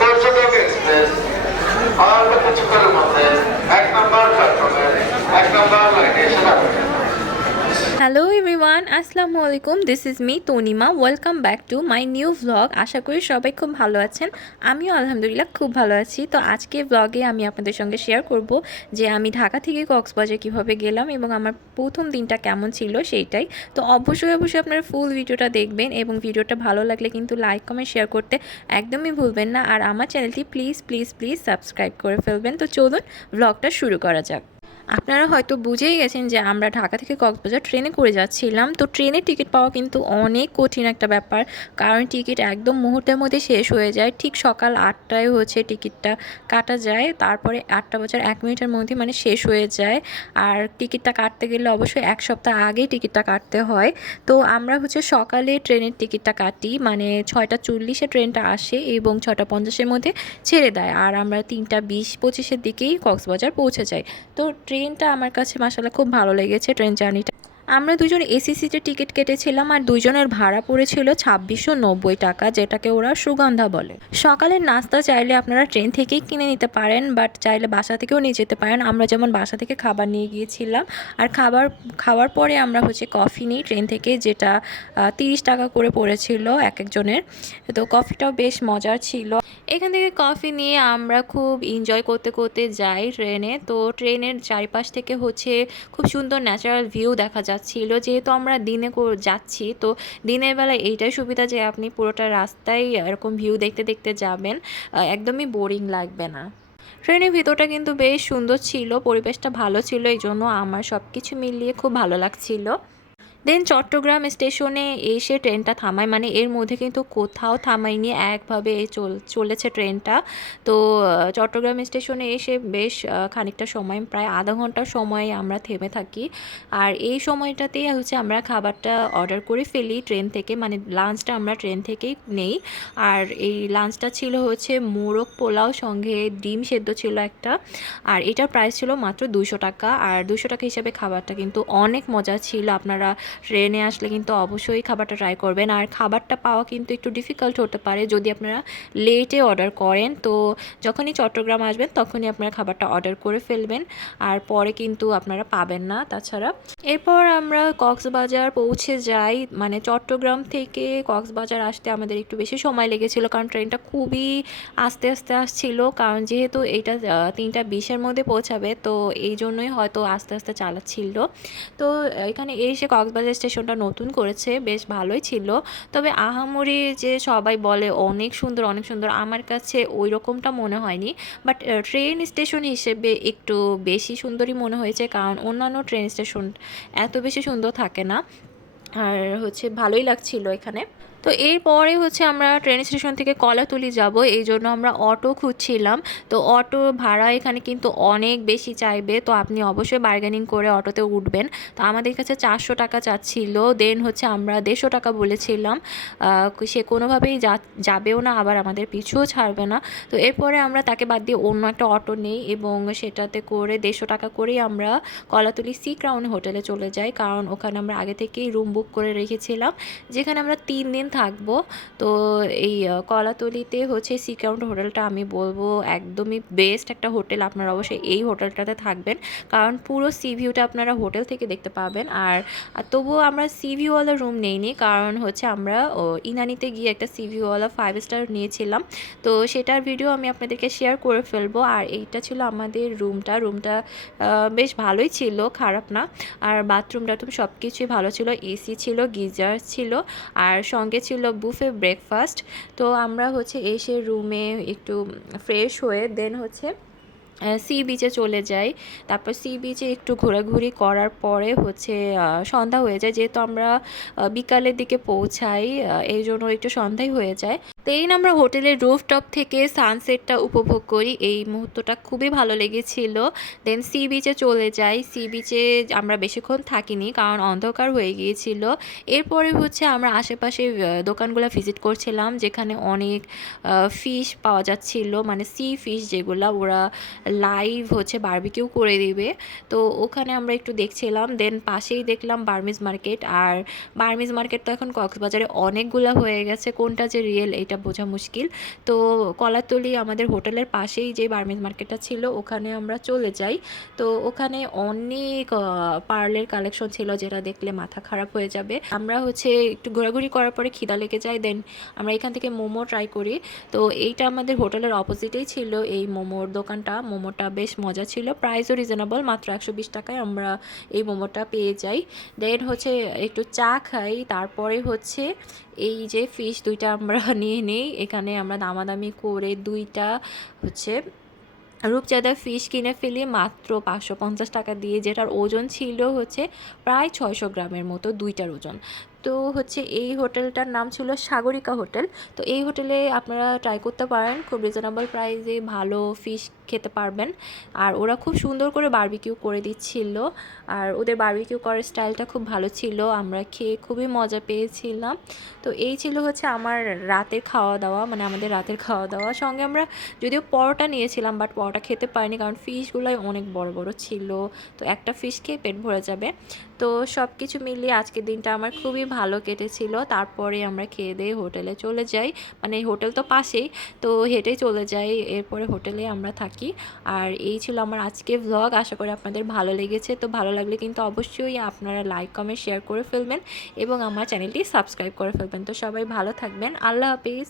পর্যটক এক্সপ্রেস আর কিছুক্ষণের মধ্যে 1 নম্বর প্ল্যাটফর্মের 1 নম্বর লাইনে এসে নামবে। হ্যালো এভরিওয়ান, আসসালামু আলাইকুম। This is me Tanima. Welcome back to my new vlog. আশা করি সবাই খুব ভালো আছেন। আমিও আলহামদুলিল্লাহ খুব ভালো আছি। তো আজকে ভ্লগে আমি আপনাদের সঙ্গে শেয়ার করব যে আমি ঢাকা থেকে কক্সবাজার কিভাবে গেলাম এবং আমার প্রথম দিনটা কেমন ছিল সেইটাই। তো অবশ্যই আপনারা ফুল ভিডিওটা দেখবেন এবং ভিডিওটা ভালো লাগলে কিন্তু লাইক কমেন্ট শেয়ার করতে একদমই ভুলবেন না। আর আমার চ্যানেলটি প্লিজ সাবস্ক্রাইব করে ফেলবেন। তো চলুন ভ্লগটা শুরু করা যাক। আপনারা হয়তো বুঝেই গেছেন যে আমরা ঢাকা থেকে কক্সবাজার ট্রেনে করে যাচ্ছিলাম। তো ট্রেনের টিকিট পাওয়া কিন্তু অনেক কঠিন একটা ব্যাপার, কারণ টিকিট একদম মুহূর্তের মধ্যে শেষ হয়ে যায়। ঠিক সকাল 8টায় হচ্ছে টিকিটটা কাটা যায়, তারপরে 8টা বাজার 1 মিনিটের মধ্যে মানে শেষ হয়ে যায়। আর টিকিটটা কাটতে গেলে অবশ্যই 1 সপ্তাহ আগেই টিকিটটা কাটতে হয়। তো আমরা হচ্ছে সকালে ট্রেনের টিকিটটা কাটি, মানে 6টা 40-এ ট্রেনটা আসে এবং 6টা 50-এর মধ্যে ছেড়ে দেয়। আর আমরা 3টা 20-25-এর দিকেই কক্সবাজার পৌঁছে যাই। তো ট্রেনটা আমার কাছে মাশাআল্লাহ খুব ভালো লেগেছে, ট্রেন জার্নিটা। আমরা দুজন এসি সিটের টিকিট কেটেছিলাম আর দুইজনের ভাড়া পড়েছিল 2690 টাকা, যেটাকে ওরা সুগন্ধা বলে। সকালের নাস্তা চাইলে আপনারা ট্রেন থেকেই কিনে নিতে পারেন, বাট চাইলে বাসা থেকেও নিয়ে যেতে পারেন। আমরা যেমন বাসা থেকে খাবার নিয়ে গিয়েছিলাম, আর খাওয়ার পরে আমরা হচ্ছে কফি নিই ট্রেন থেকে, যেটা 30 টাকা করে পড়েছিল এক একজনের। তো কফিটাও বেশ মজার ছিল। এখান থেকে কফি নিয়ে আমরা খুব এনজয় করতে করতে যাই ট্রেনে। তো ট্রেনের চারিপাশ থেকে হচ্ছে খুব সুন্দর ন্যাচারাল ভিউ দেখা যাচ্ছিল। যেহেতু আমরা দিনে যাচ্ছি, তো দিনের বেলা এইটাই সুবিধা যে আপনি পুরোটা রাস্তায় এরকম ভিউ দেখতে দেখতে যাবেন, একদমই বোরিং লাগবে না। ট্রেনের ভিতরটা কিন্তু বেশ সুন্দর ছিল, পরিবেশটা ভালো ছিল, এই জন্য আমার সব কিছু মিলিয়ে খুব ভালো লাগছিল। দেন চট্টগ্রাম স্টেশনে এসে ট্রেনটা থামায়, মানে এর মধ্যে কিন্তু কোথাও থামায়নি, একভাবে চলেছে ট্রেনটা। তো চট্টগ্রাম স্টেশনে এসে বেশ খানিকটা সময়, প্রায় আধা ঘন্টার সময় আমরা থেমে থাকি। আর এই সময়টাতেই হচ্ছে আমরা খাবারটা অর্ডার করে ফেলি ট্রেন থেকে, মানে লাঞ্চটা আমরা ট্রেন থেকেই নেই। আর এই লাঞ্চটা ছিল হচ্ছে মোরগ পোলাও, সঙ্গে ডিম সেদ্ধ ছিল একটা। আর এটার প্রাইস ছিল মাত্র 200 টাকা। আর 200 টাকা হিসাবে খাবারটা কিন্তু অনেক মজা ছিল। আপনারা ট্রেনে আসলে কিন্তু অবশ্যই খাবারটা ট্রাই করবেন। আর খাবারটা পাওয়া কিন্তু একটু ডিফিকাল্ট হতে পারে যদি আপনারা লেটে অর্ডার করেন। তো যখনই চট্টগ্রাম আসবেন তখনই আপনারা খাবারটা অর্ডার করে ফেলবেন, আর পরে কিন্তু আপনারা পাবেন না তাছাড়া। এরপর আমরা কক্সবাজার পৌঁছে যাই। মানে চট্টগ্রাম থেকে কক্সবাজার আসতে আমাদের একটু বেশি সময় লেগেছিল, কারণ ট্রেনটা খুবই আস্তে আস্তে আসছিল। কারণ যেহেতু এইটা 3টা 20-এর মধ্যে পৌঁছাবে, তো এই জন্যই হয়তো আস্তে আস্তে চালাচ্ছিল। তো এখানে এসে কক্সবাজার স্টেশনটা নতুন করেছে, বেশ ভালোই ছিল। তবে আহামরি যে সবাই বলে অনেক সুন্দর অনেক সুন্দর, আমার কাছে ওই রকমটা মনে হয়নি। বাট ট্রেন স্টেশন হিসেবে একটু বেশি সুন্দরই মনে হয়েছে, কারণ অন্যান্য ট্রেন স্টেশন এত বেশি সুন্দর থাকে না। আর হচ্ছে ভালোই লাগছিল এখানে। তো এরপরে হচ্ছে আমরা ট্রেন স্টেশন থেকে কলাতলি যাব, এই জন্য আমরা অটো খুঁজছিলাম। তো অটো ভাড়া এখানে কিন্তু অনেক বেশি চাইবে, তো আপনি অবশ্যই বার্গেনিং করে অটোতে উঠবেন। তো আমাদের কাছে 400 টাকা চাচ্ছিল। দেন হচ্ছে আমরা 150 টাকা বলেছিলাম। সে কোনোভাবেই যাবেও না, আবার আমাদের পিছুও ছাড়বে না। তো এরপরে আমরা তাকে বাদ দিয়ে অন্য একটা অটো নেই এবং সেটাতে করে 150 টাকা করেই আমরা কলাতলি সি ক্রাউন হোটেলে চলে যাই, কারণ ওখানে আমরা আগে থেকেই রুম বুক করে রেখেছিলাম, যেখানে আমরা 3 দিন থাকবো। তো এই কলাতলিতে হচ্ছে সি ক্রাউন হোটেলটা আমি বলবো একদমই বেস্ট একটা হোটেল। আপনারা অবশ্যই এই হোটেলটাতে থাকবেন, কারণ পুরো সি ভিউটা আপনারা হোটেল থেকে দেখতে পাবেন। আর তবুও আমরা সি ভিউওয়ালা রুম নেইনি, কারণ হচ্ছে আমরা ইনানিতে গিয়ে একটা সি ভিউওয়ালা 5 স্টার নিয়েছিলাম। তো সেটার ভিডিও আমি আপনাদেরকে শেয়ার করে ফেলবো। আর এইটা ছিল আমাদের রুমটা বেশ ভালোই ছিল, খারাপ না। আর বাথরুম টাথরুম সব কিছুই ভালো ছিল, এসি ছিল, গিজার ছিল, আর সঙ্গে ছিল বুফে ব্রেকফাস্ট। তো আমরা হচ্ছে এসে রুমে একটু ফ্রেশ হয়ে দেন হচ্ছে সি বিচে চলে যাই। তারপর সি বিচে একটু ঘোরাঘুরি করার পরে হচ্ছে সন্ধ্যা হয়ে যায়, যেহেতু আমরা বিকালের দিকে পৌঁছাই, এই জন্য একটু সন্ধ্যাই হয়ে যায়। দেন আমরা হোটেলের রুফটপ থেকে সানসেটটা উপভোগ করি, এই মুহূর্তটা খুবই ভালো লেগেছিল। দেন সি বিচে চলে যাই। সি বিচে আমরা বেশিক্ষণ থাকিনি, কারণ অন্ধকার হয়ে গিয়েছিল। এরপরে হচ্ছে আমরা আশেপাশে দোকানগুলো ভিজিট করছিলাম, যেখানে অনেক ফিশ পাওয়া যাচ্ছিল, মানে সি ফিশ, যেগুলো ওরা লাইভ হচ্ছে বারবিকিউ করে দিবে। তো ওখানে আমরা একটু দেখছিলাম। দেন পাশেই দেখলাম বার্মিজ মার্কেট। আর বার্মিজ মার্কেট তো এখন কক্সবাজারে অনেকগুলো হয়ে গেছে, কোনটা যে রিয়েল এটা বোঝা মুশকিল। তো কলাতলি আমাদের হোটেলের পাশেই যে বার্মিজ মার্কেটটা ছিল ওখানে আমরা চলে যাই। তো ওখানে অনেক পার্লের কালেকশন ছিল যেটা দেখলে মাথা খারাপ হয়ে যাবে। আমরা হচ্ছে একটু ঘোরাঘুরি করার পরে খিদা লেগে যায়, দেন আমরা এখান থেকে মোমো ট্রাই করি। তো এইটা আমাদের হোটেলের অপোজিটেই ছিল এই মোমোর দোকানটা। মোমোটা বেশ মজা ছিল, প্রাইসও রিজনেবল, মাত্র 120 টাকায় আমরা এই মোমোটা পেয়ে যাই। দেন হচ্ছে একটু চা খাই, তারপরে হচ্ছে এই যে ফিশ দুইটা আমরা নিয়ে নিই। এখানে আমরা দামাদামি করে দুইটা হচ্ছে রূপচাঁদা ফিশ কিনে ফেলি মাত্র 550 টাকা দিয়ে, যেটার ওজন ছিল হচ্ছে প্রায় 600 গ্রামের মতো, দুইটার ওজন। তো হচ্ছে এই হোটেলটার নাম ছিল সাগরিকা হোটেল। তো এই হোটেলে আপনারা ট্রাই করতে পারেন, খুব রিজনেবল প্রাইসে ভালো ফিশ খেতে পারবেন। আর ওরা খুব সুন্দর করে বারবিকিউ করে দিচ্ছিল, আর ওদের বারবিকিউ করার স্টাইলটা খুব ভালো ছিল, আমরা খেয়ে খুবই মজা পেয়েছিলাম। তো এই ছিল হচ্ছে আমার রাতের খাওয়া দাওয়া, মানে আমাদের রাতের খাওয়া দাওয়া। সঙ্গে আমরা যদিও পরোটা নিয়েছিলাম, বাট পরোটা খেতে পারিনি কারণ ফিশগুলোই অনেক বড় বড় ছিল। তো একটা ফিশ খেয়ে পেট ভরে যাবে। তো সব কিছু মিলিয়ে আজকের দিনটা আমার খুবই ভালো কেটেছিল। তারপরে আমরা খেয়ে দিয়ে হোটেলে চলে যাই, মানে হোটেল তো পাশেই, তো হেঁটেই চলে যাই, এরপরে হোটেলে আমরা থাকি। আর এই ছিল আমার আজকে ভ্লগ, আশা করি আপনাদের ভালো লেগেছে। তো ভালো লাগলে কিন্তু অবশ্যই আপনারা লাইক কমেন্ট শেয়ার করে ফেলবেন এবং আমার চ্যানেলটি সাবস্ক্রাইব করে ফেলবেন। তো সবাই ভালো থাকবেন, আল্লাহ হাফিজ।